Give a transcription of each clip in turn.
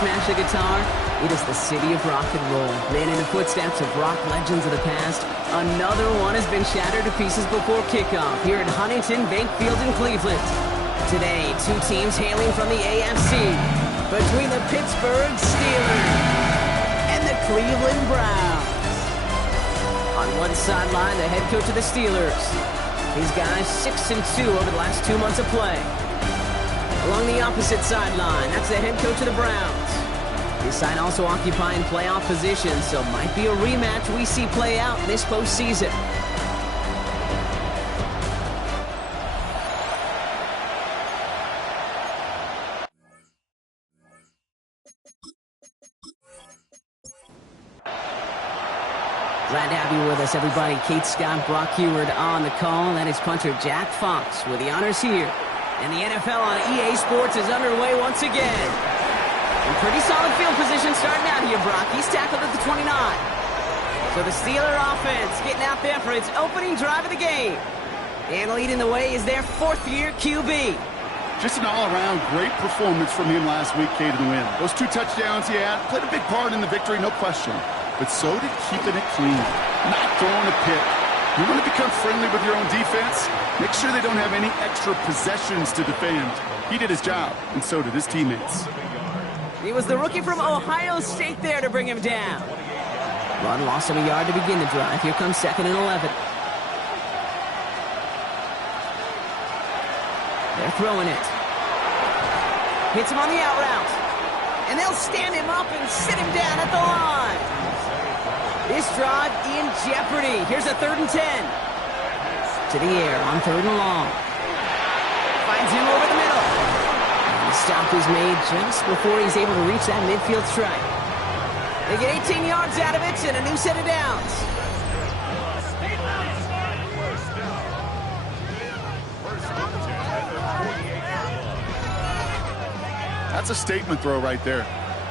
smash a guitar, it is the city of rock and roll. Man, in the footsteps of rock legends of the past, another one has been shattered to pieces before kickoff here at Huntington Bank Field in Cleveland. Today, two teams hailing from the AFC between the Pittsburgh Steelers and the Cleveland Browns. On one sideline, the head coach of the Steelers. His guys 6-2 over the last 2 months of play. Along the opposite sideline, that's the head coach of the Browns. His side also occupying playoff position, so might be a rematch we see play out this postseason. Glad to have you with us, everybody. Kate Scott, Brock Heward on the call. That is punter Jack Fox with the honors here. And the NFL on EA Sports is underway once again. In pretty solid field position starting out here, Brock. He's tackled at the 29. So the Steeler offense getting out there for its opening drive of the game. And leading the way is their fourth-year QB. Just an all-around great performance from him last week, Kate, in the win. Those 2 touchdowns he had played a big part in the victory, no question. But so did keeping it clean, not throwing a pick. You want to become friendly with your own defense? Make sure they don't have any extra possessions to defend. He did his job, and so did his teammates. He was the rookie from Ohio State there to bring him down. Run lost him a yard to begin the drive. Here comes 2nd and 11. They're throwing it. Hits him on the out route. And they'll stand him up and sit him down at the line. This drive in jeopardy. Here's a 3rd and 10. To the air on 3rd and long. Finds him over the middle. And the stop is made just before he's able to reach that midfield strike. They get 18 yards out of it and a new set of downs. That's a statement throw right there.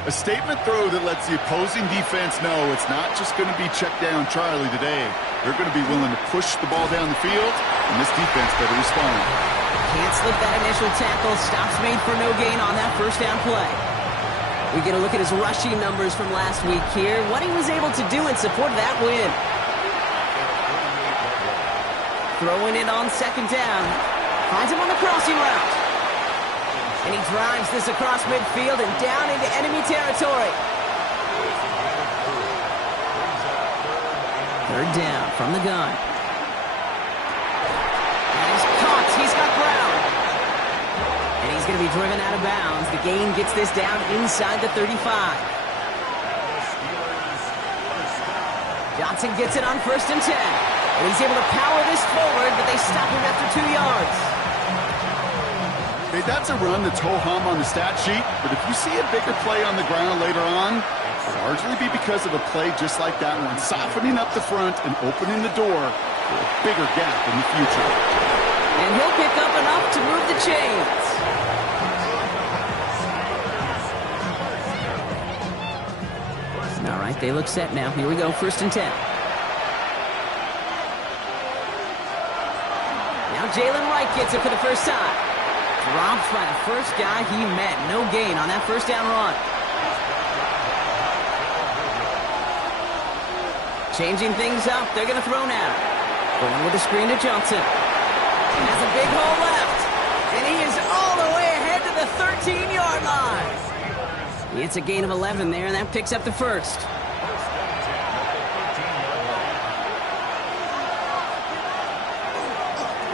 A statement throw that lets the opposing defense know it's not just going to be check down Charlie today. They're going to be willing to push the ball down the field, and this defense better respond. Can't slip that initial tackle. Stops made for no gain on that first down play. We get a look at his rushing numbers from last week here. What he was able to do in support of that win. Throwing it on 2nd down. Finds him on the crossing route. And he drives this across midfield and down into enemy territory. 3rd down from the gun. And he's caught. He's got ground. And he's going to be driven out of bounds. The gain gets this down inside the 35. Johnson gets it on 1st and 10. And he's able to power this forward, but they stop him after 2 yards. Hey, that's a run that's ho-hum on the stat sheet, but if you see a bigger play on the ground later on, it'll largely be because of a play just like that one, softening up the front and opening the door for a bigger gap in the future. And he'll pick up enough to move the chains. All right, they look set now. Here we go, 1st and 10. Now Jalen Wright gets it for the first time. Dropped by the first guy he met. No gain on that first down run. Changing things up. They're going to throw now. Going with the screen to Johnson. Has a big hole left. And he is all the way ahead to the 13-yard line. It's a gain of 11 there, and that picks up the first.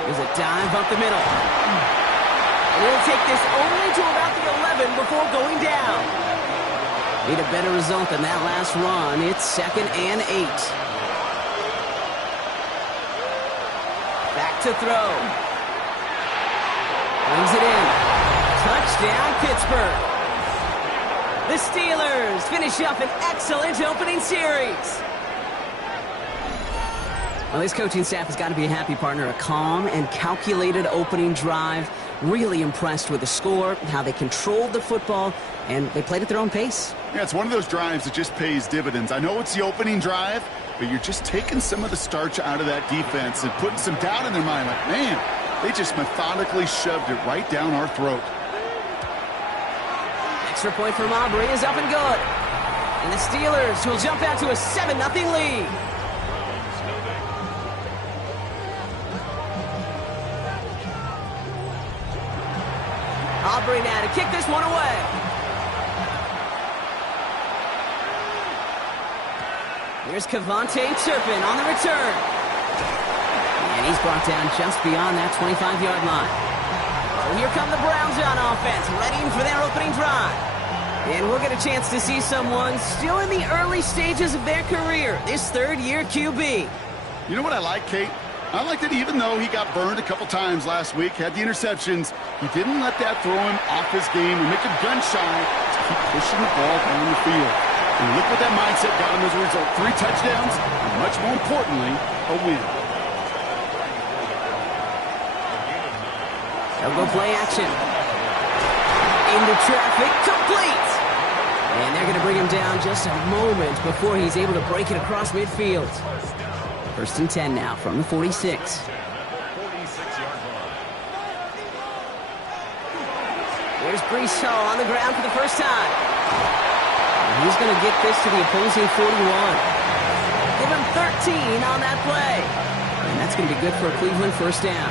There's a dive up the middle. He'll take this only to about the 11 before going down. Need a better result than that last run. It's 2nd and 8. Back to throw. Brings it in. Touchdown, Pittsburgh. The Steelers finish up an excellent opening series. Well, this coaching staff has got to be a happy partner. A calm and calculated opening drive. Really impressed with the score, how they controlled the football, and they played at their own pace. Yeah, it's one of those drives that just pays dividends. I know it's the opening drive, but you're just taking some of the starch out of that defense and putting some doubt in their mind. Like, man, they just methodically shoved it right down our throat. extra point from Aubrey is up and good. And the Steelers will jump out to a 7-0 lead. Aubrey now to kick this one away. Here's Kavontae Turpin on the return. And he's brought down just beyond that 25-yard line. So here come the Browns on offense, ready for their opening drive. And we'll get a chance to see someone still in the early stages of their career, this third-year QB. You know what I like, Kate? I like that even though he got burned a couple times last week, had the interceptions, he didn't let that throw him off his game and make him gun-shy to keep pushing the ball down the field. And look what that mindset got him as a result. 3 touchdowns, and much more importantly, a win. They'll go play action. Into traffic, complete. And they're going to bring him down just a moment before he's able to break it across midfield. 1st and 10 now from the 46. Here's Breece Hall on the ground for the first time. And he's going to get this to the opposing 41. Give him 13 on that play. And that's going to be good for a Cleveland first down.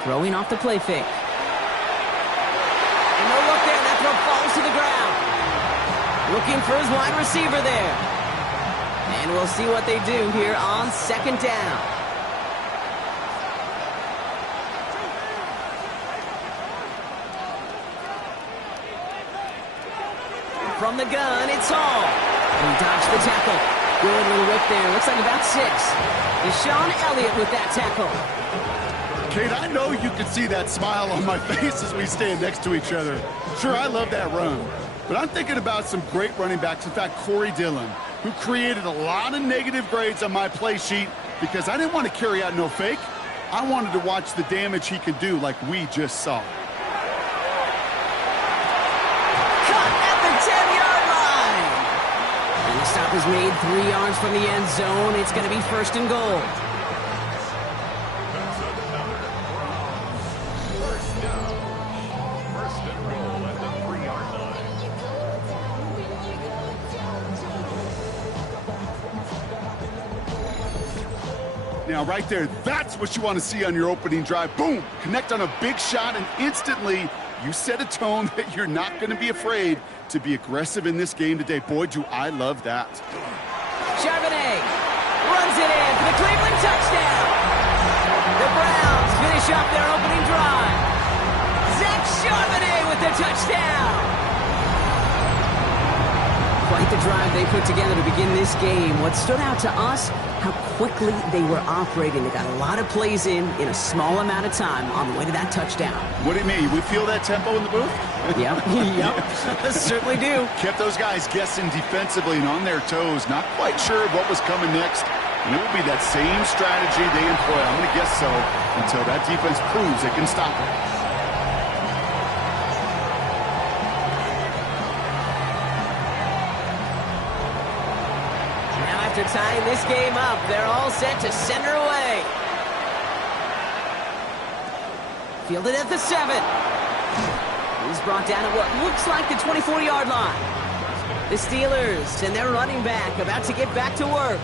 Throwing off the play fake. And no look there. That throw falls to the ground. Looking for his wide receiver there. And we'll see what they do here on 2nd down. From the gun, it's Hall. And he dodged the tackle. Good little whip there. Looks like about 6. Deshaun Elliott with that tackle. Kate, I know you can see that smile on my face as we stand next to each other. Sure, I love that run. But I'm thinking about some great running backs. In fact, Corey Dillon, who created a lot of negative grades on my play sheet because I didn't want to carry out no fake. I wanted to watch the damage he could do like we just saw. Cut at the 10-yard line. And the stop is made 3 yards from the end zone. It's going to be 1st and goal. Now, right there, that's what you want to see on your opening drive. Boom! Connect on a big shot, and instantly you set a tone that you're not going to be afraid to be aggressive in this game today. Boy, do I love that. Charbonnet runs it in for the Cleveland touchdown. The Browns finish off their opening drive. Zach Charbonnet with the touchdown. Quite the drive they put together to begin this game. What stood out to us, how quickly they were operating. They got a lot of plays in a small amount of time on the way to that touchdown. What do you mean? We feel that tempo in the booth? Yep, certainly do. Kept those guys guessing defensively and on their toes, not quite sure what was coming next. And it will be that same strategy they employ. I'm going to guess so until that defense proves they can stop it. After tying this game up, they're all set to send her away. Fielded at the 7. He's brought down at what looks like the 24-yard line. The Steelers and their running back about to get back to work.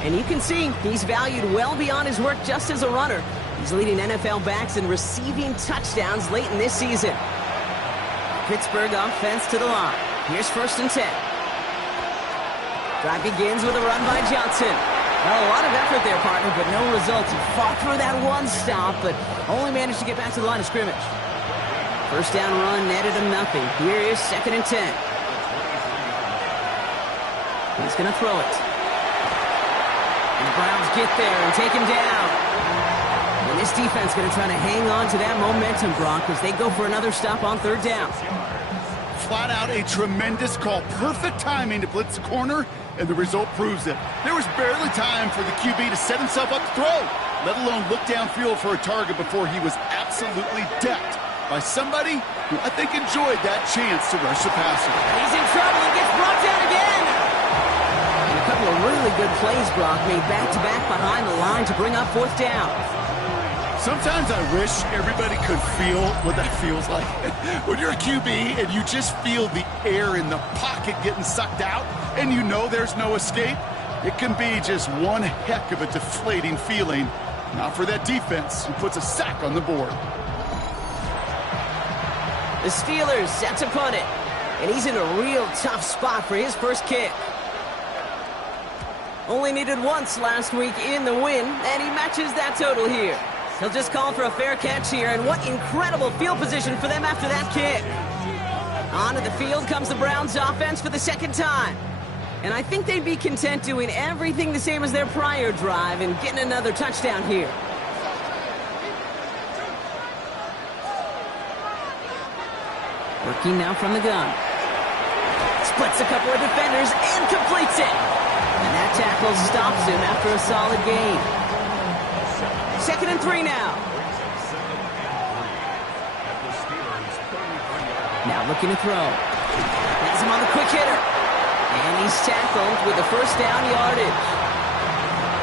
And you can see he's valued well beyond his work just as a runner. He's leading NFL backs in receiving touchdowns late in this season. Pittsburgh offense to the line. Here's 1st and 10. Drive begins with a run by Johnson. Well, a lot of effort there, partner, but no results. He fought through that one stop, but only managed to get back to the line of scrimmage. 1st down run netted him nothing. Here is 2nd and 10. He's going to throw it. And the Browns get there and take him down. And this defense going to try to hang on to that momentum, Brock, as they go for another stop on 3rd down. Flat out a tremendous call. Perfect timing to blitz the corner, and the result proves it. There was barely time for the QB to set himself up to throw, let alone look downfield for a target before he was absolutely decked by somebody who I think enjoyed that chance to rush the passer. He's in trouble and gets brought down again. And a couple of really good plays, Brock, made back-to-back behind the line to bring up fourth down. Sometimes I wish everybody could feel what that feels like. When you're a QB and you just feel the air in the pocket getting sucked out and you know there's no escape, it can be just one heck of a deflating feeling. Not for that defense who puts a sack on the board. The Steelers set to punt it, and he's in a real tough spot for his first kick. Only needed once last week in the win, and he matches that total here. He'll just call for a fair catch here, and what incredible field position for them after that kick. Onto the field comes the Browns offense for the second time. And I think they'd be content doing everything the same as their prior drive and getting another touchdown here. Working now from the gun. Splits a couple of defenders and completes it. And that tackle stops him after a solid gain. 2nd and 3 now. Now looking to throw. Has him on the quick hitter. And he's tackled with the first down yardage.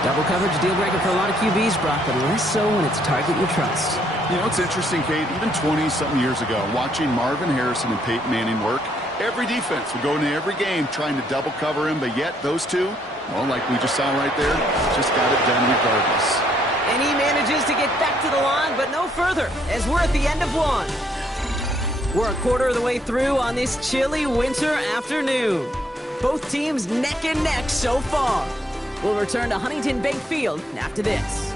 Double coverage deal breaker for a lot of QBs, Brock, but less so when it's a target you trust. You know, it's interesting, Kate, even 20-something years ago, watching Marvin Harrison and Peyton Manning work, every defense would go into every game trying to double cover him, but yet those two, well, like we just saw right there, just got it done regardless. And he manages to get back to the line, but no further, as we're at the end of one. We're a quarter of the way through on this chilly winter afternoon. Both teams neck and neck so far. We'll return to Huntington Bank Field after this.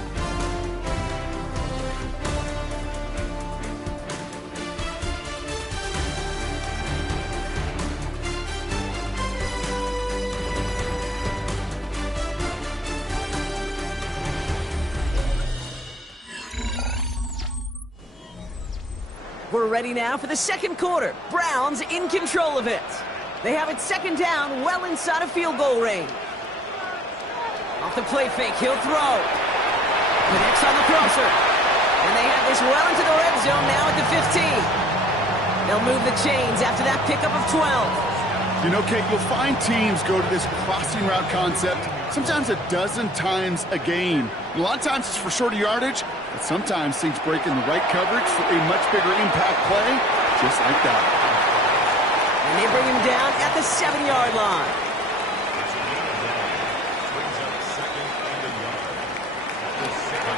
We're ready now for the second quarter. Browns in control of it. They have it second down, well inside of field goal range. Off the play fake, he'll throw. Connects on the crosser. And they have this well into the red zone now at the 15. They'll move the chains after that pickup of 12. You know, Kate, you'll find teams go to this crossing route concept sometimes a dozen times a game. A lot of times it's for shorter yardage, but sometimes things break in the right coverage for a much bigger impact play, just like that. And they bring him down at the 7-yard line.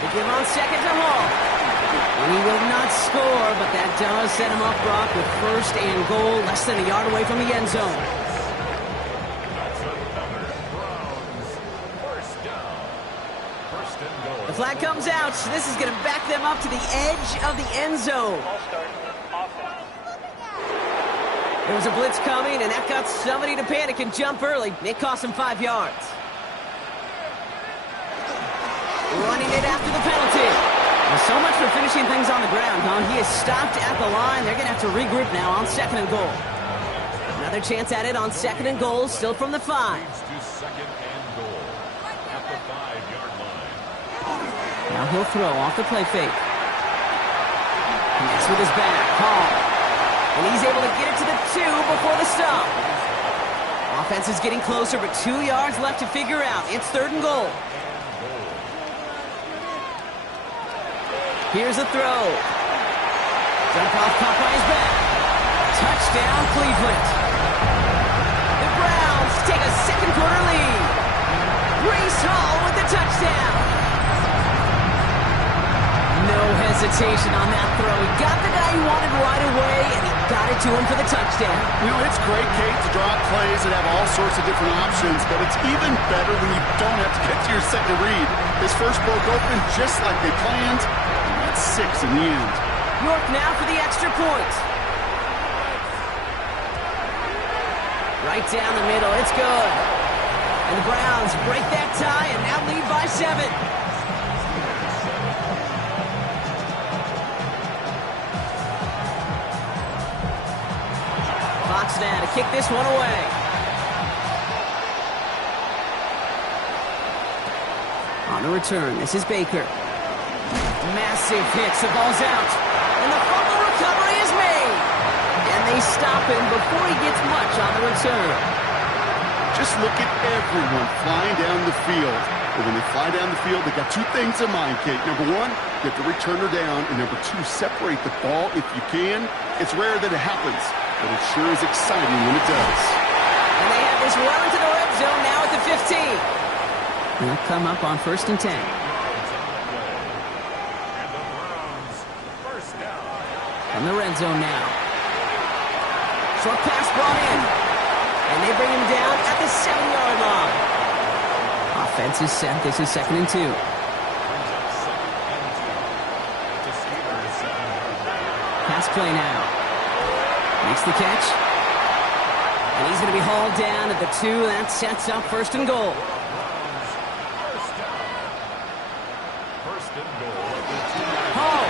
They give him on second to Hall. And he will not score, but that does set him up, Brock, with first and goal, less than a yard away from the end zone. The flag comes out. This is going to back them up to the edge of the end zone. There was a blitz coming, and that got somebody to panic and jump early. It cost him 5 yards. Running it after the penalty. Well, so much for finishing things on the ground, huh? He is stopped at the line. They're going to have to regroup now on second and goal. Another chance at it on second and goal, still from the 5. Now he'll throw off the play fake. Connects with his back. Hall. And he's able to get it to the 2 before the stop. Offense is getting closer, but 2 yards left to figure out. It's third and goal. Here's a throw. Jump off, caught by his back. Touchdown, Cleveland. The Browns take a second quarter lead. Breece Hall with the touchdown. No hesitation on that throw. He got the guy he wanted right away, and he got it to him for the touchdown. You know, it's great, Kate, to draw up plays that have all sorts of different options, but it's even better when you don't have to get to your second read. His first broke open just like they planned, and that's 6 in the end. York now for the extra point. Right down the middle, it's good. And the Browns break that tie and now lead by 7. Fox now to kick this one away. On the return, this is Baker. Massive hits, the ball's out. And the fumble recovery is made. And they stop him before he gets much on the return. Just look at everyone flying down the field. But when they fly down the field, they got two things in mind, Kate. Number one, you have to return her down. And number two, separate the ball if you can. It's rare that it happens, but it sure is exciting when it does. And they have this well into the red zone now at the 15. They'll come up on 1st and 10. From the red zone now. Short pass brought in. And they bring him down at the 7-yard line. Offense is set. This is 2nd and 2. Pass play now. Makes the catch. And he's going to be hauled down at the 2. That sets up 1st and goal. Hall.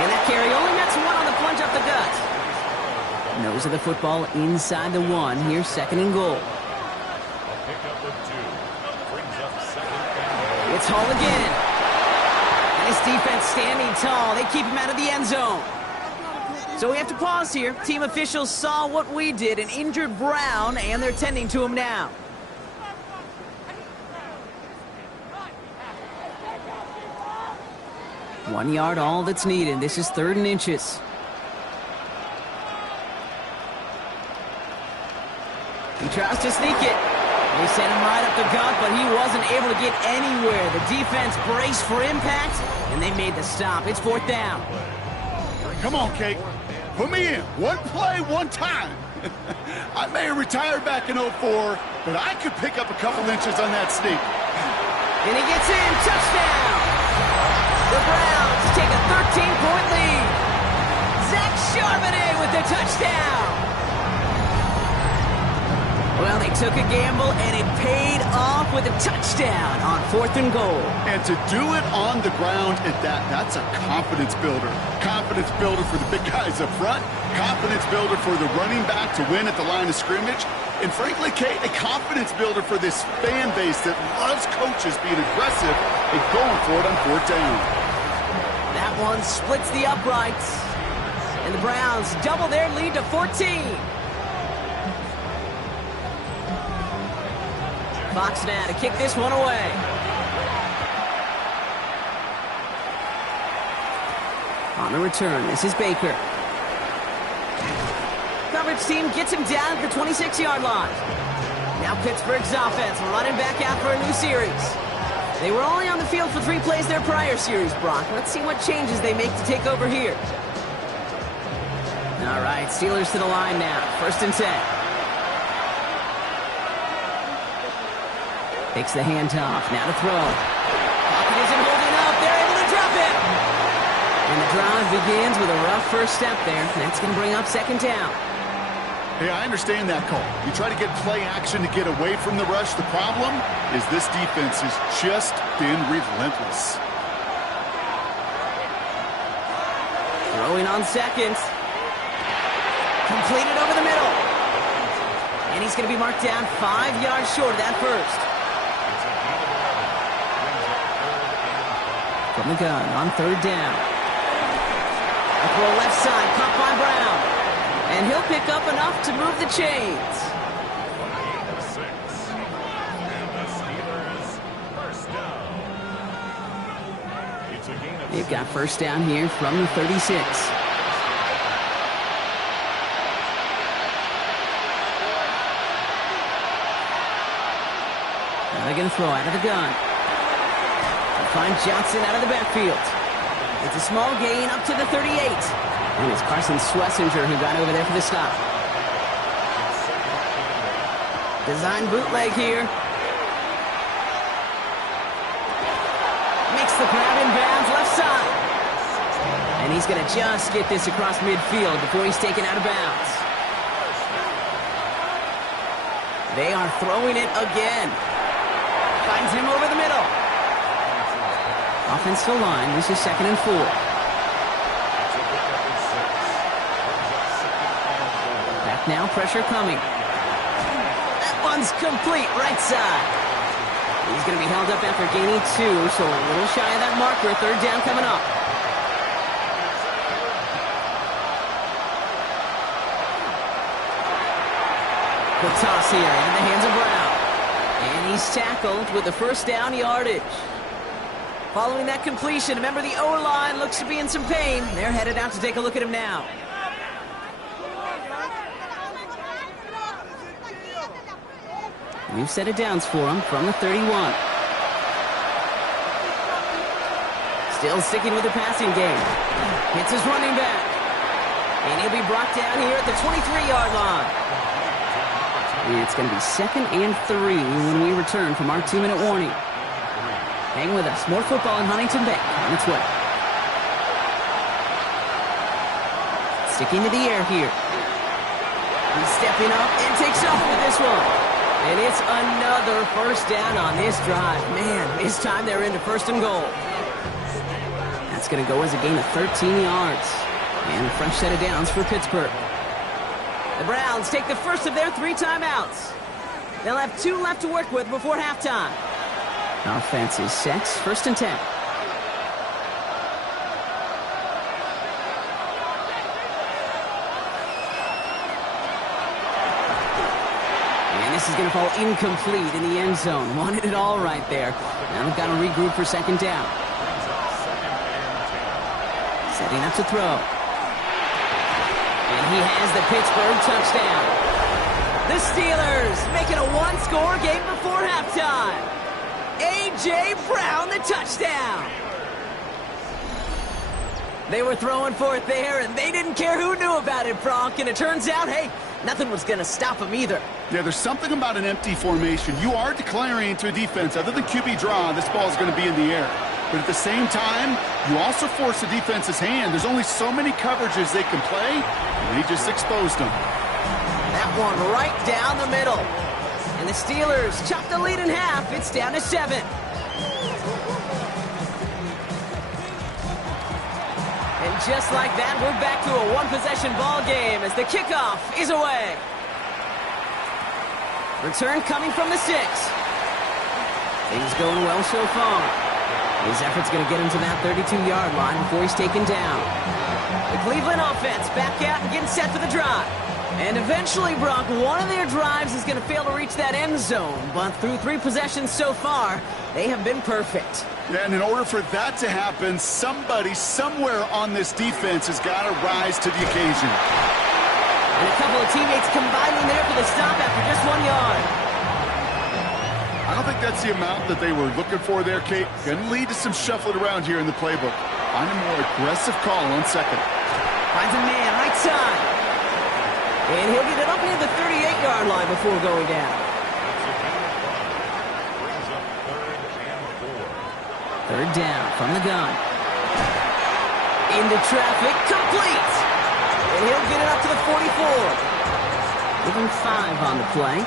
And that carry only nets one on the plunge up the gut. Nose of the football inside the 1. Here's 2nd and goal. It's Hall again. And his defense standing tall. They keep him out of the end zone. So we have to pause here. Team officials saw what we did, an injured Brown, and they're tending to him now. One yard, all that's needed. This is 3rd and inches. He tries to sneak it. They sent him right up the gut, but he wasn't able to get anywhere. The defense braced for impact, and they made the stop. It's 4th down. Come on, Kate. Put me in. One play, one time. I may have retired back in '04, but I could pick up a couple inches on that sneak. And he gets in. Touchdown. The Browns take a 13-point lead. Zach Charbonnet with the touchdown. Well, they took a gamble, and it paid off with a touchdown on 4th and goal. And to do it on the ground at that's a confidence builder. Confidence builder for the big guys up front. Confidence builder for the running back to win at the line of scrimmage. And frankly, Kate, a confidence builder for this fan base that loves coaches being aggressive and going for it on 4th down. That one splits the uprights. And the Browns double their lead to 14. Fox now to kick this one away. On the return, this is Baker. Coverage team gets him down at the 26-yard line. Now Pittsburgh's offense running back out for a new series. They were only on the field for 3 plays their prior series, Brock. Let's see what changes they make to take over here. All right, Steelers to the line now. 1st and 10. Takes the handoff. Now to throw. Pocket isn't holding up. They're able to drop it. And the drive begins with a rough first step there. That's going to bring up 2nd down. Hey, I understand that call. You try to get play action to get away from the rush. The problem is this defense has just been relentless. Throwing on 2nd. Completed over the middle. And he's going to be marked down 5 yards short of that first. From the gun on 3rd down. A throw left side, caught by Brown. And he'll pick up enough to move the chains. They've got 1st down here from the 36. Now they're going to throw out of the gun. Find Johnson out of the backfield. It's a small gain up to the 38. And it's Carson Schlesinger who got over there for the stop. Design bootleg here. Makes the grab in bounds left side. And he's going to just get this across midfield before he's taken out of bounds. They are throwing it again. Finds him over the middle. Offensive line, this is 2nd and 4. Back now, pressure coming. That one's complete, right side. He's going to be held up after gaining 2, so a little shy of that marker. 3rd down coming up. The toss here in the hands of Brown. And he's tackled with the first down yardage. Following that completion, remember the O-line looks to be in some pain. They're headed out to take a look at him now. New set of downs for him from the 31. Still sticking with the passing game. Hits his running back. And he'll be brought down here at the 23-yard line. And it's going to be 2nd and 3 when we return from our 2-minute warning. Hang with us. More football in Huntington Bank on its way. Sticking to the air here. He's stepping up and takes off with this one. And it's another first down on this drive. Man, this time they're into 1st and goal. That's going to go as a gain of 13 yards. And a fresh set of downs for Pittsburgh. The Browns take the first of their 3 timeouts. They'll have 2 left to work with before halftime. Offense is set, 1st and 10. And this is going to fall incomplete in the end zone. Wanted it all right there. Now they've got to regroup for 2nd down. Setting up to throw. And he has the Pittsburgh touchdown. The Steelers make it a 1-score game before halftime. A.J. Brown, the touchdown. They were throwing for it there, and they didn't care who knew about it, Bronk. And it turns out, hey, nothing was going to stop them either. Yeah, there's something about an empty formation. You are declaring to a defense, other than QB draw, this ball is going to be in the air. But at the same time, you also force the defense's hand. There's only so many coverages they can play, and they just exposed them. That one right down the middle. And the Steelers chop the lead in half. It's down to 7. And just like that, we're back to a 1-possession ball game as the kickoff is away. Return coming from the 6. Things going well so far. His effort's going to get him to that 32-yard line before he's taken down. The Cleveland offense back out and getting set for the drive. And eventually, Brock, one of their drives is going to fail to reach that end zone. But through 3 possessions so far, they have been perfect. Yeah, and in order for that to happen, somebody somewhere on this defense has got to rise to the occasion. And a couple of teammates combining there for the stop after just 1 yard. I don't think that's the amount that they were looking for there, Kate. Going to lead to some shuffling around here in the playbook. Find a more aggressive call on 2nd. Finds a man right side. And he'll get it up near the 38-yard line before going down. 3rd down from the gun. Into traffic, complete. And he'll get it up to the 44. Give him 5 on the play.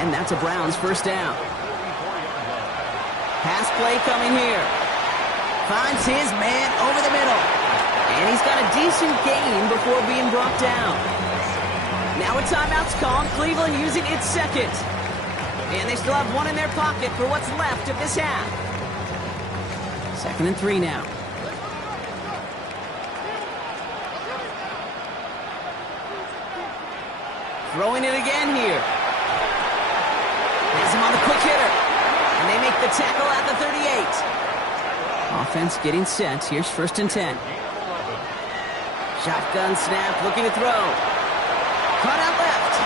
And that's a Browns 1st down. Pass play coming here. Finds his man over the middle. And he's got a decent gain before being brought down. Now a timeout's called. Cleveland using its 2nd. And they still have 1 in their pocket for what's left of this half. 2nd and 3 now. Throwing it again here. Has him on the quick hitter. And they make the tackle at the 38. Offense getting set. Here's 1st and 10. Shotgun snap, looking to throw. Cut out left.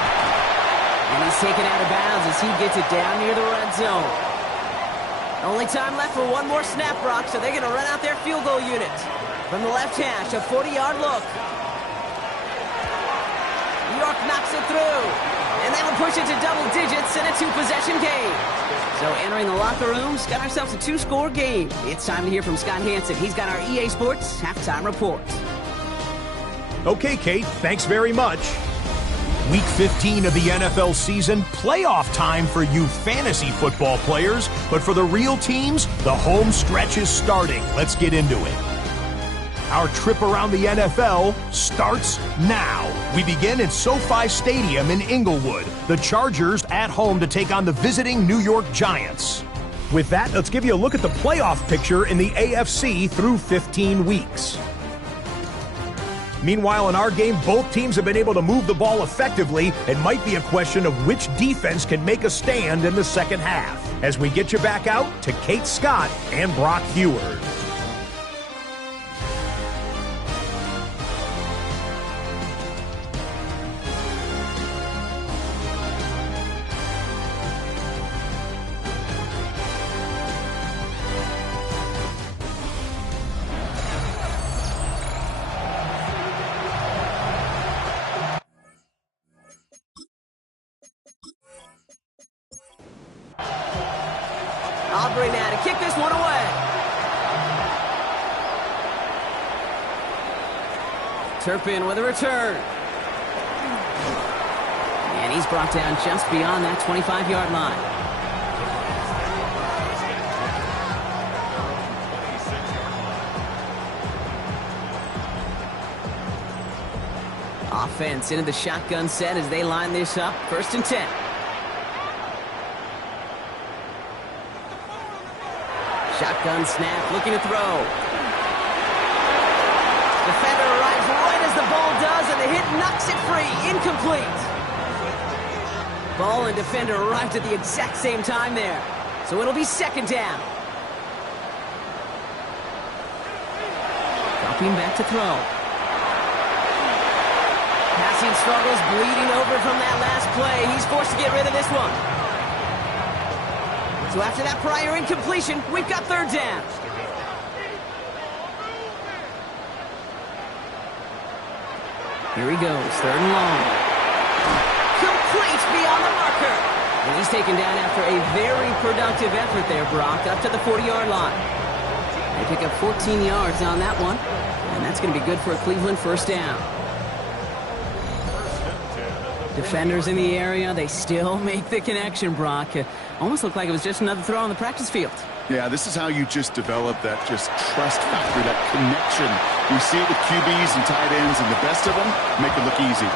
And he's taken out of bounds as he gets it down near the red zone. Only time left for 1 more snap, Brock, so they're going to run out their field goal unit. From the left hash, a 40-yard look. New York knocks it through. And that'll push it to double digits in a 2-possession game. So entering the locker rooms, got ourselves a 2-score game. It's time to hear from Scott Hansen. He's got our EA Sports halftime report. Okay, Kate, thanks very much. Week 15 of the NFL season, playoff time for you fantasy football players. But for the real teams, the home stretch is starting. Let's get into it. Our trip around the NFL starts now. We begin in SoFi Stadium in Inglewood. The Chargers at home to take on the visiting New York Giants. With that, let's give you a look at the playoff picture in the AFC through 15 weeks. Meanwhile, in our game, both teams have been able to move the ball effectively. It might be a question of which defense can make a stand in the second half. As we get you back out to Kate Scott and Brock Heward. Aubrey now to kick this one away. Turpin with a return. And he's brought down just beyond that 25-yard line. Offense into the shotgun set as they line this up. 1st and 10. Shotgun snap, looking to throw. Defender arrives right as the ball does, and the hit knocks it free. Incomplete. Ball and defender arrived at the exact same time there. So it'll be 2nd down. Dropping back to throw. Passing struggles, bleeding over from that last play. He's forced to get rid of this one. So after that prior incompletion, we've got 3rd down. Here he goes, 3rd and long. Complete beyond the marker. And he's taken down after a very productive effort there, Brock, up to the 40-yard line. They pick up 14 yards on that one, and that's going to be good for a Cleveland 1st down. Defenders in the area, they still make the connection, Brock. Almost looked like it was just another throw on the practice field. Yeah, this is how you just develop that just trust factor, that connection. You see it with QBs and tight ends, and the best of them make it look easy.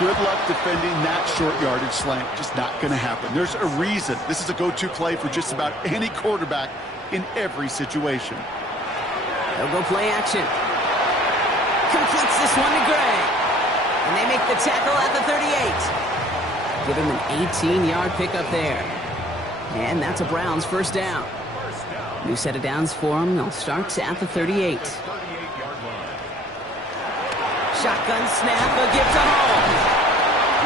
Good luck defending that short yardage slant. Just not going to happen. There's a reason. This is a go-to play for just about any quarterback in every situation. They'll go play action. Completes this one to Gray. And they make the tackle at the 38. Give him an 18-yard pickup there. And that's a Browns 1st down. New set of downs for them. They'll start at the 38. Shotgun snap, a gift to home.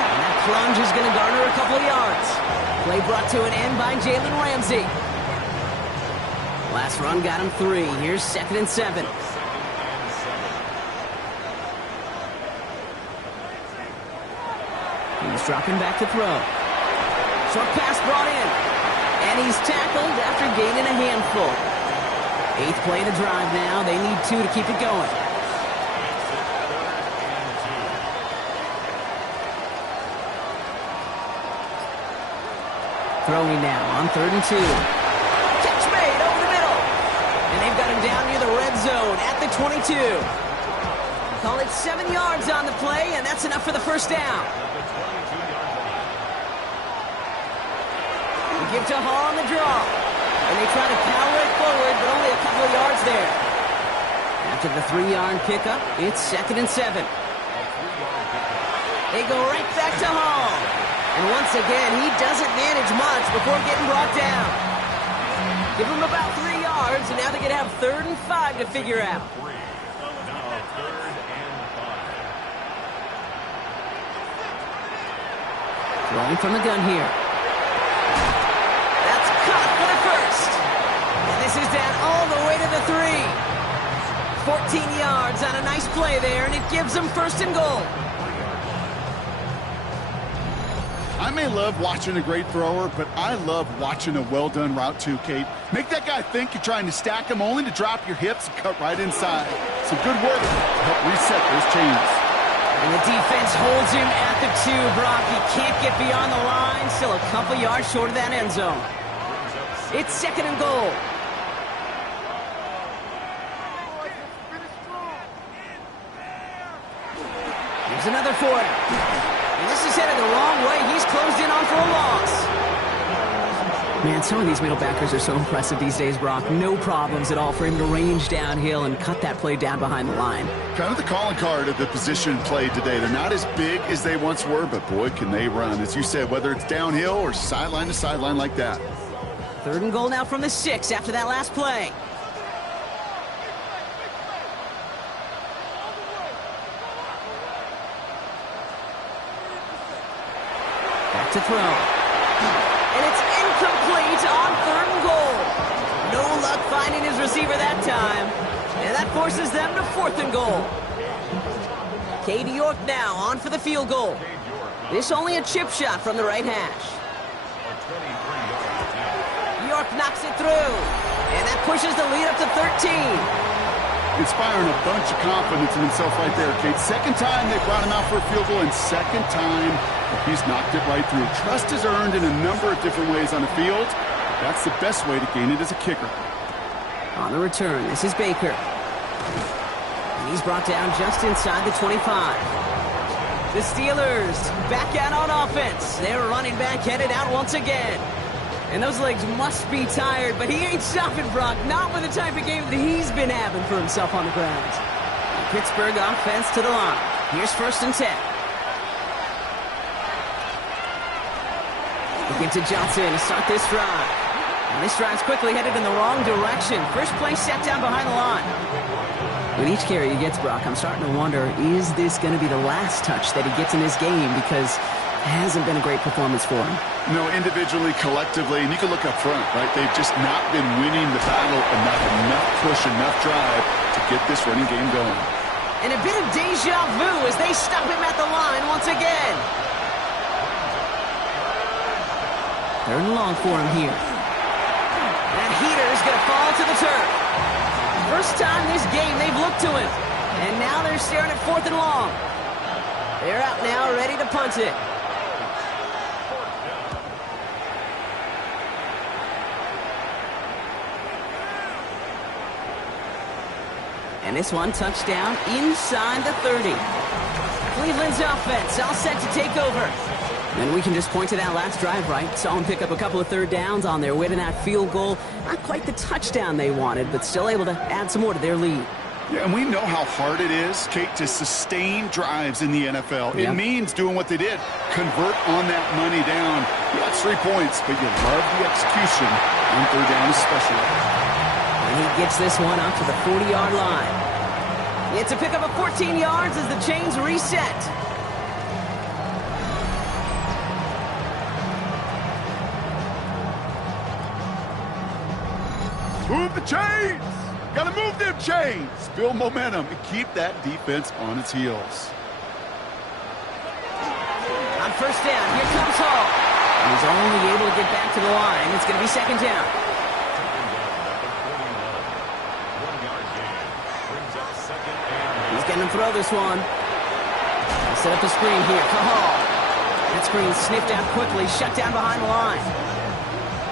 And that plunge is going to garner a couple of yards. Play brought to an end by Jalen Ramsey. Last run got him 3. Here's 2nd and 7. He's dropping back to throw. Short pass brought in. And he's tackled after gaining a handful. 8th play to drive now. They need 2 to keep it going. Throwing now on 3rd and 2. Catch made over the middle. And they've got him down near the red zone at the 22. Call it 7 yards on the play, and that's enough for the 1st down. Give to Hall on the draw. And they try to power it forward, but only a couple of yards there. After the 3-yard pickup, it's 2nd and 7. They go right back to Hall. And once again, he doesn't manage much before getting brought down. Give him about 3 yards, and now they're going to have 3rd and 5 to figure out. Throwing from the gun here. This is down all the way to the 3. 14 yards on a nice play there, and it gives them 1st and goal. I may love watching a great thrower, but I love watching a well-done route too, Kate. Make that guy think you're trying to stack him only to drop your hips and cut right inside. Some good work to help reset those chains. And the defense holds him at the 2, Brock. He can't get beyond the line. Still a couple yards short of that end zone. It's 2nd and goal. Here's another 40. And this is headed the wrong way. He's closed in on for a loss. Man, some of these middle backers are so impressive these days, Brock. No problems at all for him to range downhill and cut that play down behind the line. Kind of the calling card of the position played today. They're not as big as they once were, but boy, can they run. As you said, whether it's downhill or sideline to sideline like that. 3rd and goal now from the 6 after that last play. Back to throw. And it's incomplete on 3rd and goal. No luck finding his receiver that time. And that forces them to 4th and goal. Cade York now on for the field goal. This only a chip shot from the right hash. York knocks it through. And that pushes the lead up to 13. Inspiring a bunch of confidence in himself right there, Kate. 2nd time they brought him out for a field goal, and 2nd time he's knocked it right through. Trust is earned in a number of different ways on the field. That's the best way to gain it as a kicker. On the return, this is Baker. And he's brought down just inside the 25. The Steelers back out on offense. Their running back headed out once again. And those legs must be tired, but he ain't stopping, Brock. Not with the type of game that he's been having for himself on the ground. The Pittsburgh offense to the line. Here's 1st and 10. They give to Johnson to start this drive. And this drive's quickly headed in the wrong direction. First play set down behind the line. With each carry he gets, Brock, I'm starting to wonder, is this going to be the last touch that he gets in this game? Because it hasn't been a great performance for him. No, individually, collectively, and you can look up front, right? They've just not been winning the battle enough push, enough drive to get this running game going. And a bit of deja vu as they stop him at the line once again. 3rd and long for him here. That heater is going to fall to the turf. First time this game they've looked to him. And now they're staring at 4th and long. They're out now, ready to punt it. And this one, touchdown inside the 30. Cleveland's offense all set to take over. And we can just point to that last drive, right? Saw them pick up a couple of 3rd downs on their way to that field goal. Not quite the touchdown they wanted, but still able to add some more to their lead. Yeah, and we know how hard it is, Kate, to sustain drives in the NFL. It means doing what they did. Convert on that money down. You got 3 points, but you love the execution on 3rd down especially. And he gets this one up to the 40-yard line. It's a pickup of 14 yards as the chains reset. Move the chains! Gotta move them chains! Build momentum and keep that defense on its heels. On 1st down, here comes Hall. And he's only able to get back to the line. It's going to be 2nd down. He's going to throw this one. He'll set up the screen here for Hall. That screen sniffed out quickly, shut down behind the line.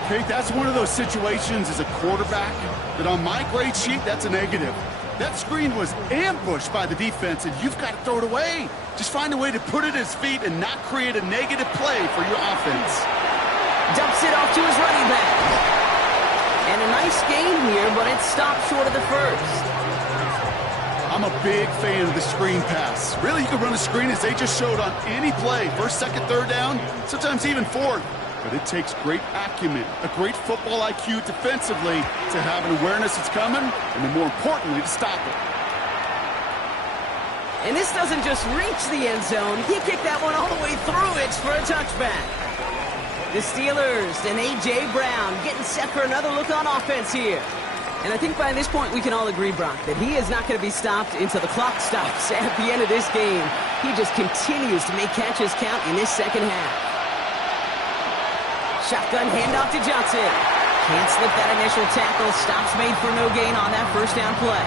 Kate, that's one of those situations as a quarterback that on my grade sheet, that's a negative. That screen was ambushed by the defense, and you've got to throw it away. Just find a way to put it at his feet and not create a negative play for your offense. Dumps it off to his running back. And a nice gain here, but it stopped short of the 1st. I'm a big fan of the screen pass. Really, you can run a screen as they just showed on any play. 1st, 2nd, 3rd down, sometimes even 4th. But it takes great acumen, a great football IQ defensively to have an awareness it's coming, and then more importantly, to stop it. And this doesn't just reach the end zone. He kicked that one all the way through it for a touchback. The Steelers and A.J. Brown getting set for another look on offense here. And I think by this point we can all agree, Brock, that he is not going to be stopped until the clock stops at the end of this game. He just continues to make catches count in this 2nd half. Shotgun handoff to Johnson. Can't slip that initial tackle. Stops made for no gain on that 1st down play.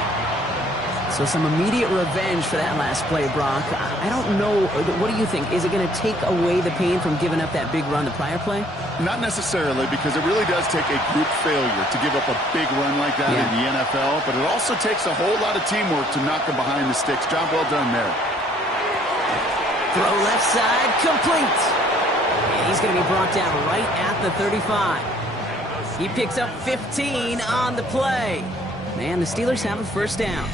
So some immediate revenge for that last play, Brock. I don't know. What do you think? Is it going to take away the pain from giving up that big run the prior play? Not necessarily, because it really does take a group failure to give up a big run like that in the NFL. But it also takes a whole lot of teamwork to knock him behind the sticks. Job well done there. Throw left side, complete. And he's going to be brought down right at the 35. He picks up 15 on the play. And the Steelers have a first down.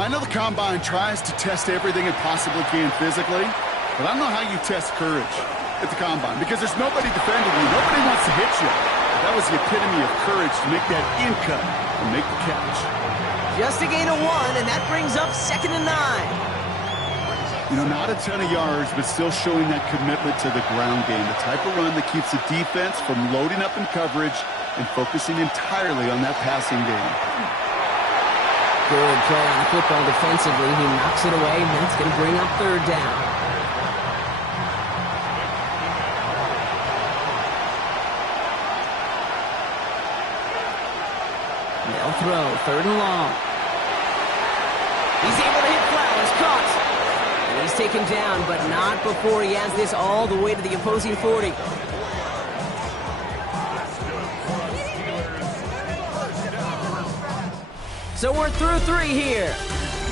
I know the Combine tries to test everything it possibly can physically, but I don't know how you test courage at the Combine because there's nobody defending you. Nobody wants to hit you. That was the epitome of courage to make that in cut and make the catch. Just a gain of 1, and that brings up 2nd and 9. You know, not a ton of yards, but still showing that commitment to the ground game, the type of run that keeps the defense from loading up in coverage and focusing entirely on that passing game. Good play on the football defensively. He knocks it away, and that's going to bring up 3rd down. They'll throw 3rd and long. He's able to hit Flowers, caught. And he's taken down, but not before he has this all the way to the opposing 40. So we're through 3 here.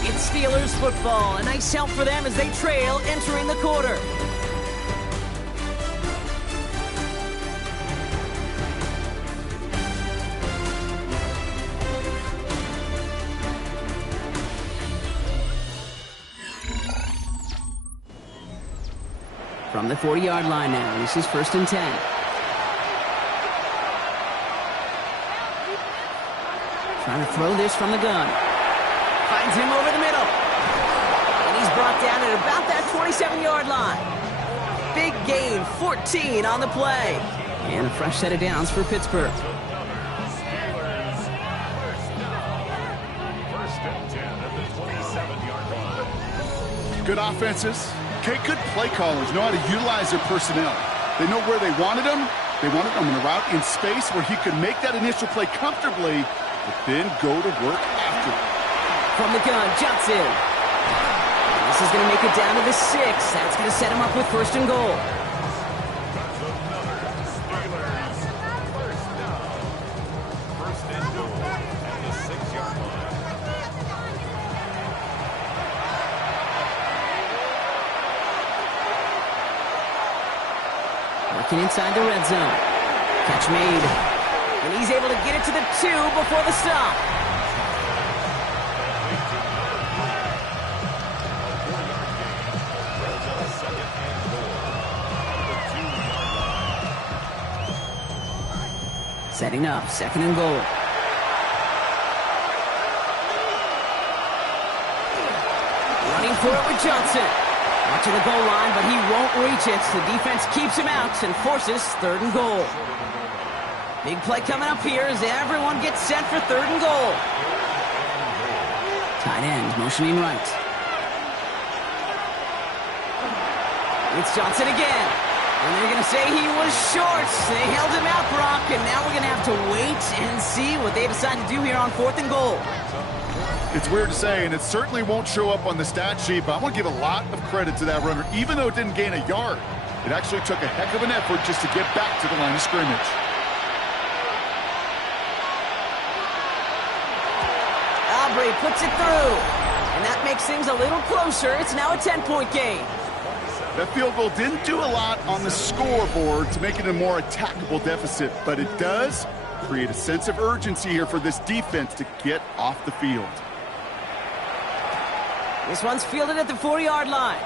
It's Steelers football. A nice help for them as they trail entering the quarter. From the 40-yard line now, this is 1st and 10. Trying to throw this from the gun. Finds him over the middle. And he's brought down at about that 27-yard line. Big gain, 14 on the play. And a fresh set of downs for Pittsburgh. Good offenses. Okay, good play callers know how to utilize their personnel. They know where they wanted them. They wanted them in a route in space where he could make that initial play comfortably, but then go to work after it. From the gun, Johnson. This is going to make it down to the 6. That's going to set him up with 1st and goal. Working inside the red zone. Catch made. And he's able to get it to the 2 before the stop. Setting up, 2nd and goal. Running for it with Johnson. Watching the goal line, but he won't reach it. The defense keeps him out and forces 3rd and goal. Big play coming up here as everyone gets set for 3rd and goal. Tight end motioning right. It's Johnson again. And they're going to say he was short. They held him out, Brock, and now we're going to have to wait and see what they decide to do here on 4th and goal. It's weird to say, and it certainly won't show up on the stat sheet, but I want to give a lot of credit to that runner. Even though it didn't gain a yard, it actually took a heck of an effort just to get back to the line of scrimmage. Aubrey puts it through, and that makes things a little closer. It's now a 10-point game. That field goal didn't do a lot on the scoreboard to make it a more attackable deficit, but it does create a sense of urgency here for this defense to get off the field. This one's fielded at the 40-yard line.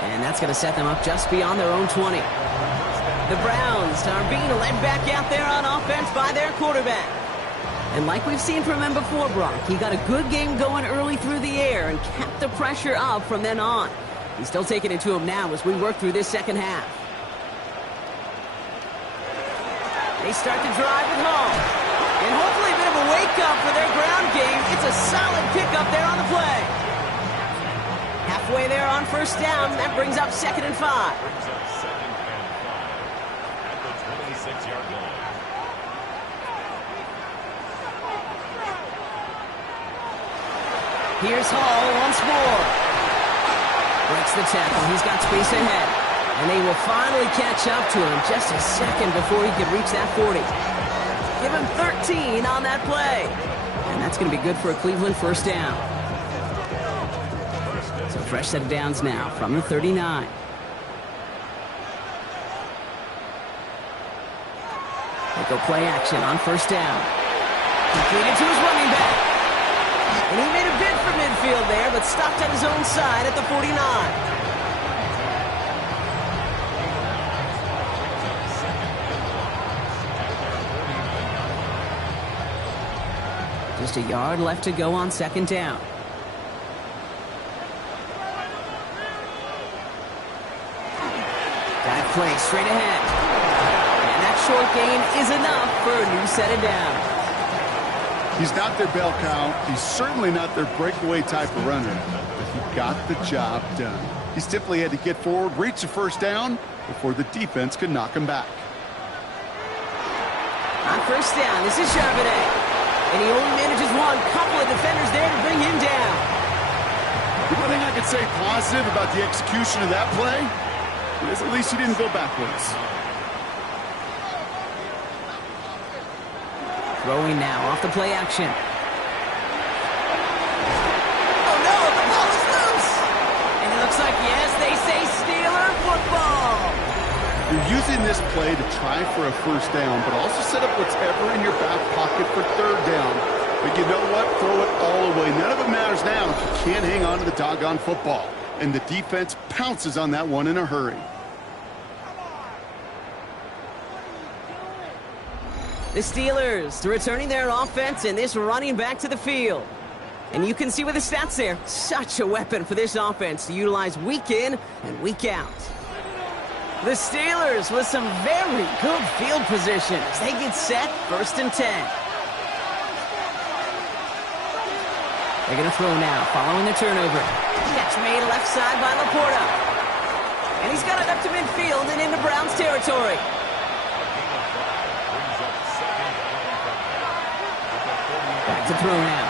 And that's going to set them up just beyond their own 20. The Browns are being led back out there on offense by their quarterback. And like we've seen from him before, Brock, he got a good game going early through the air and kept the pressure up from then on. He's still taking it to him now as we work through this second half. They start the drive with Hall. And hopefully a bit of a wake-up for their ground game. It's a solid pickup there on the play. Halfway there on 1st down. That brings up 2nd and 5. At the 26-yard line. Here's Hall once more. Breaks the tackle. He's got space ahead. And they will finally catch up to him just a second before he could reach that 40. Give him 13 on that play. And that's going to be good for a Cleveland 1st down. So fresh set of downs now from the 39. They go play action on first down. Completed to his running back. And he made a bid for midfield there, but stopped on his own side at the 49. Just a yard left to go on second down. Dive play straight ahead. And that short gain is enough for a new set of downs. He's not their bell cow. He's certainly not their breakaway type of runner. But he got the job done. He simply had to get forward, reach the first down before the defense could knock him back. On first down, this is Charbonnet. And he only manages one couple of defenders there to bring him down. The one thing I could say positive about the execution of that play is at least he didn't go backwards. Throwing now off the play action. Oh no, the ball is loose! And it looks like, yes, they say Steeler football. You're using this play to try for a first down, but also set up whatever in your back pocket for third down. But you know what? Throw it all away. None of it matters now if you can't hang on to the doggone football. And the defense pounces on that one in a hurry. The Steelers returning their offense and this running back to the field. And you can see with the stats there, such a weapon for this offense to utilize week in and week out. The Steelers with some very good field position as they get set, 1st and 10. They're going to throw now, following the turnover. Catch made left side by Laporta. And he's got it up to midfield and into Browns territory. Back to throw now.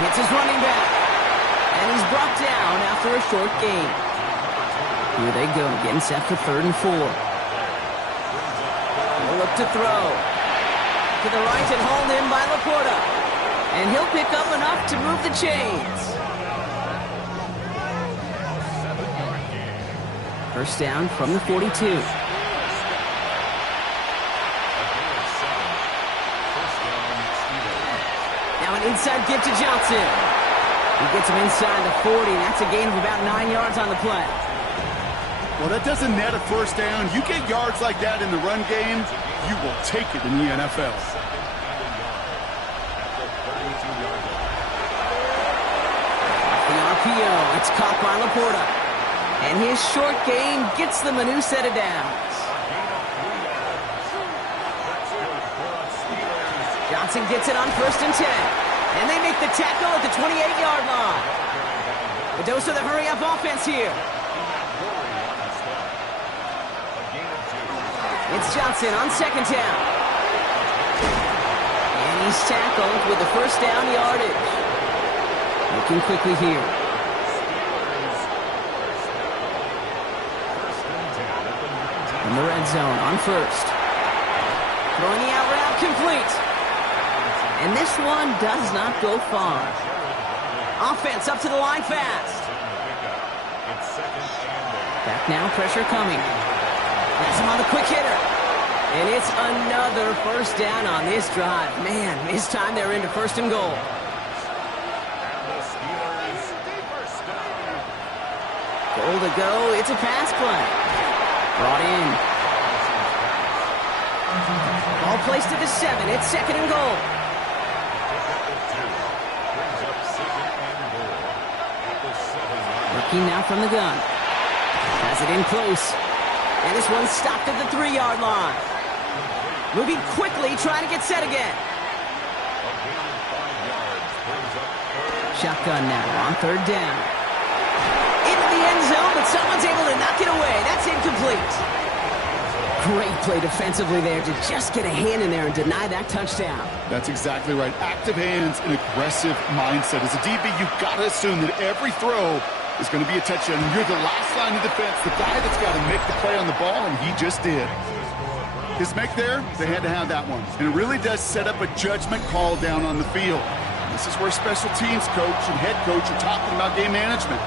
Hits his running back. And he's brought down after a short gain. Here they go, getting set for 3rd and 4. He'll look to throw. To the right and hauled in by Laporta. And he'll pick up enough to move the chains. First down from the 42. Now an inside give to Johnson. He gets him inside the 40. That's a gain of about 9 yards on the play. Well, that doesn't net a first down. You get yards like that in the run game, you will take it in the NFL. The RPO, it's caught by Laporta. And his short gain gets them a new set of downs. Johnson gets it on 1st and 10. And they make the tackle at the 28-yard line. A dose of the hurry-up offense here. It's Johnson on 2nd down. And he's tackled with the first down yardage. Looking quickly here. In the red zone on 1st. Throwing the out route complete. And this one does not go far. Offense up to the line fast. Back now, pressure coming. That's him on the quick hitter. And it's another first down on this drive. Man, this time they're into 1st and goal. Goal to go. It's a pass play. Brought in. Ball placed to the 7. It's 2nd and goal. Working now from the gun. Has it in close. And this one's stopped at the 3-yard line. Moving quickly, trying to get set again. Shotgun now on 3rd down. Into the end zone, but someone's able to knock it away. That's incomplete. Great play defensively there to just get a hand in there and deny that touchdown. That's exactly right. Active hands and aggressive mindset. As a DB, you've got to assume that every throw is going to be a touchdown. You're the last line of defense, the guy that's got to make the play on the ball, and he just did. His make there, they had to have that one. And it really does set up a judgment call down on the field. This is where special teams coach and head coach are talking about game management.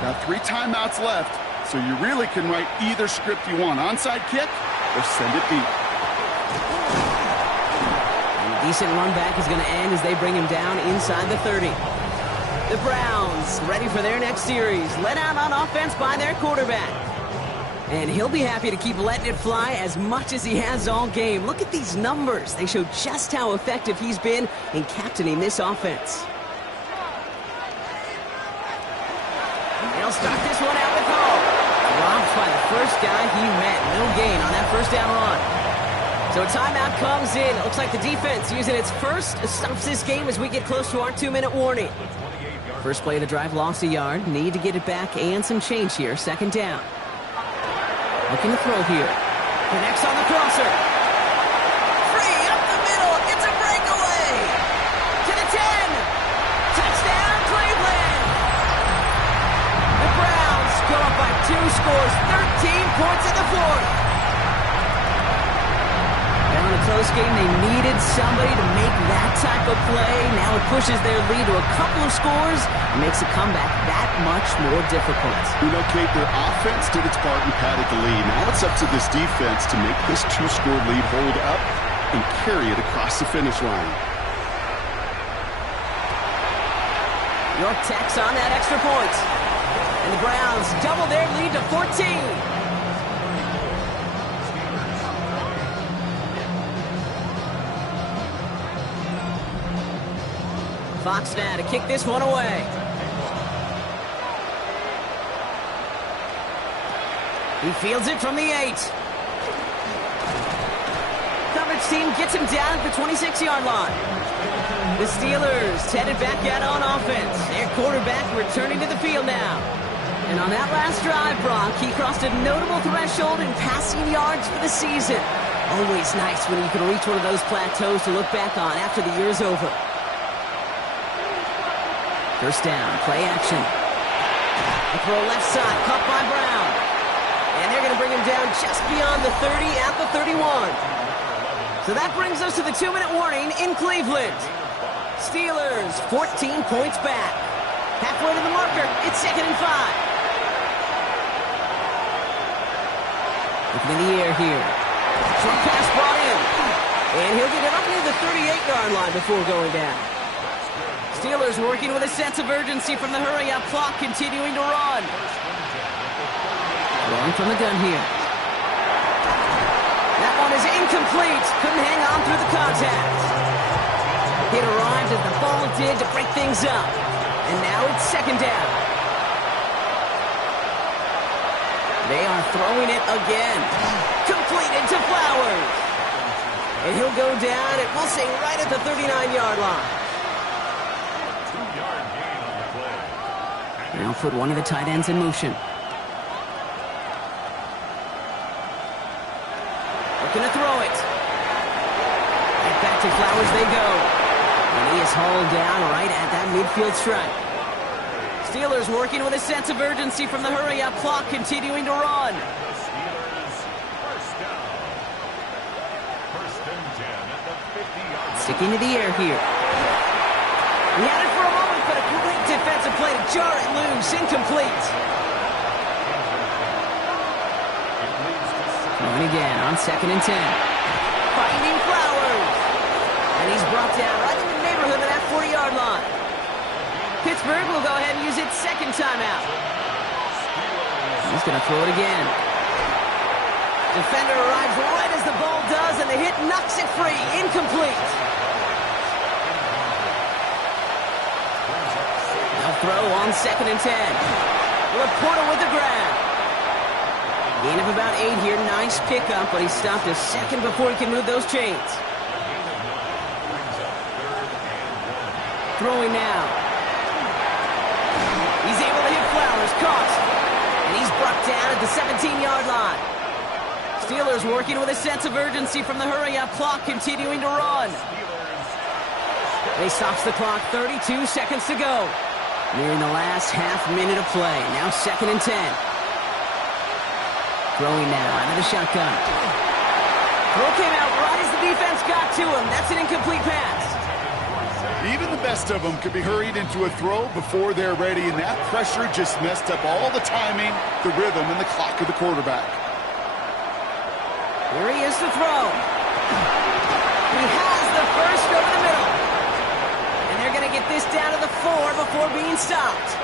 Got 3 timeouts left, so you really can write either script you want. Onside kick or send it deep. A decent run back is going to end as they bring him down inside the 30. The Browns ready for their next series. Let out on offense by their quarterback. And he'll be happy to keep letting it fly as much as he has all game. Look at these numbers. They show just how effective he's been in captaining this offense. They'll start this one out with home. Dropped by the first guy he met. No gain on that first down run. So a timeout comes in. It looks like the defense using its first stops this game as we get close to our 2-minute warning. First play of the drive lost a yard. Need to get it back and some change here. Second down. Looking to throw here. Connects on the crosser. Free up the middle. It's a breakaway. To the 10. Touchdown, Cleveland. The Browns go up by 2 scores. 13 points in the fourth. Now in a close game, they needed somebody to make that type of play. Now it pushes their lead to a couple of scores and makes a comeback that much more difficult. You know, Kate, their offense did its part and padded the lead. Now it's up to this defense to make this 2-score lead hold up and carry it across the finish line. York tacks on that extra point. And the Browns double their lead to 14. Fox now to kick this one away. He fields it from the 8. Coverage team gets him down at the 26-yard line. The Steelers headed back out on offense. Their quarterback returning to the field now. And on that last drive, Brock, he crossed a notable threshold in passing yards for the season. Always nice when you can reach one of those plateaus to look back on after the year's over. First down, play action. The throw left side, caught by Brown. And they're going to bring him down just beyond the 30 at the 31. So that brings us to the 2-minute warning in Cleveland. Steelers 14 points back. Halfway to the marker, it's 2nd and 5. Looking in the air here. Short pass brought in. And he'll get it up near the 38-yard line before going down. Steelers working with a sense of urgency from the hurry-up clock, continuing to run. Throwing from the gun here. That one is incomplete. Couldn't hang on through the contact. It arrived as the ball did to break things up. And now it's 2nd down. They are throwing it again. Completed to Flowers. And he'll go down, and we'll say right at the 39-yard line. Now put one of the tight ends in motion. Looking to throw it. Right back to Flowers they go. And he is hauled down right at that midfield stripe. Steelers working with a sense of urgency from the hurry-up clock, continuing to run. Sticking to the air here. He had it for a moment, but a great defensive play to jar it loose. Incomplete. Going again on 2nd and 10. Finding Flowers. And he's brought down right in the neighborhood of that 40-yard line. Pittsburgh will go ahead and use its 2nd timeout. He's going to throw it again. Defender arrives right as the ball does, and the hit knocks it free. Incomplete. Throw on 2nd and 10. Laporta with the grab. Gain of about 8 here. Nice pickup, but he stopped a second before he can move those chains. Throwing now. He's able to hit Flowers. Caught. And he's brought down at the 17-yard line. Steelers working with a sense of urgency from the hurry-up clock, continuing to run. They stops the clock. 32 seconds to go. Nearing the last half minute of play. Now 2nd and 10. Throwing now out of the shotgun. Throw came out right as the defense got to him. That's an incomplete pass. Even the best of them could be hurried into a throw before they're ready, and that pressure just messed up all the timing, the rhythm, and the clock of the quarterback. Here he is to throw. He has the first over the middle. And they're going to get this down to the 4 before being stopped.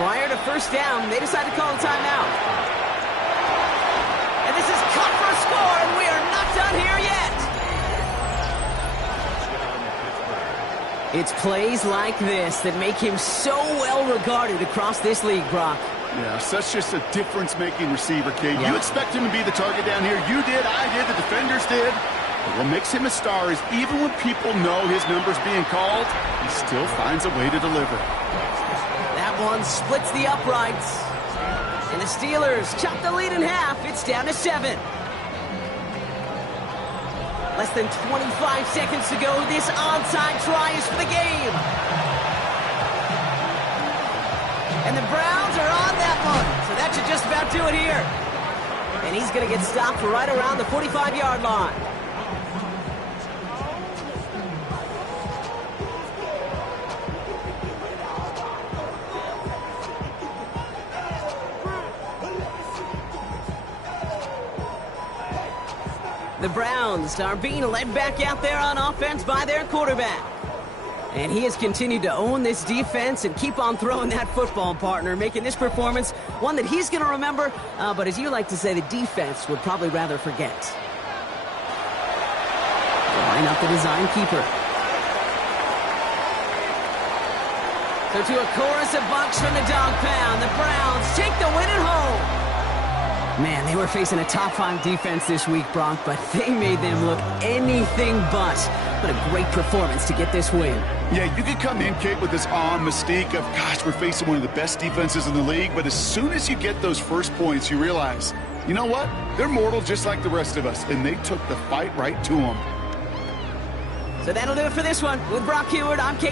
Prior to first down, they decide to call a timeout. And this is cut for a score, and we are not done here yet. It's plays like this that make him so well regarded across this league, Brock. Yeah, such just a difference-making receiver, Kate. Yeah. You expect him to be the target down here. You did, I did, the defenders did. But what makes him a star is even when people know his number's being called, he still finds a way to deliver. That one splits the uprights. And the Steelers chop the lead in half. It's down to 7. Less than 25 seconds to go. This onside try is for the game. And the Browns are on that one. So that should just about do it here. And he's going to get stopped right around the 45-yard line. The Browns are being led back out there on offense by their quarterback. And he has continued to own this defense and keep on throwing that football, partner, making this performance one that he's going to remember, but as you like to say, the defense would probably rather forget. Line up the design keeper. So to a chorus of bucks from the dog pound, the Browns take the win at home. Man, they were facing a top 5 defense this week, Brock, but they made them look anything but. What a great performance to get this win. Yeah, you could come in, Kate, with this mystique of, gosh, we're facing one of the best defenses in the league, but as soon as you get those first points, you realize, you know what? They're mortal just like the rest of us, and they took the fight right to them. So that'll do it for this one. With Brock Heward, I'm Kate.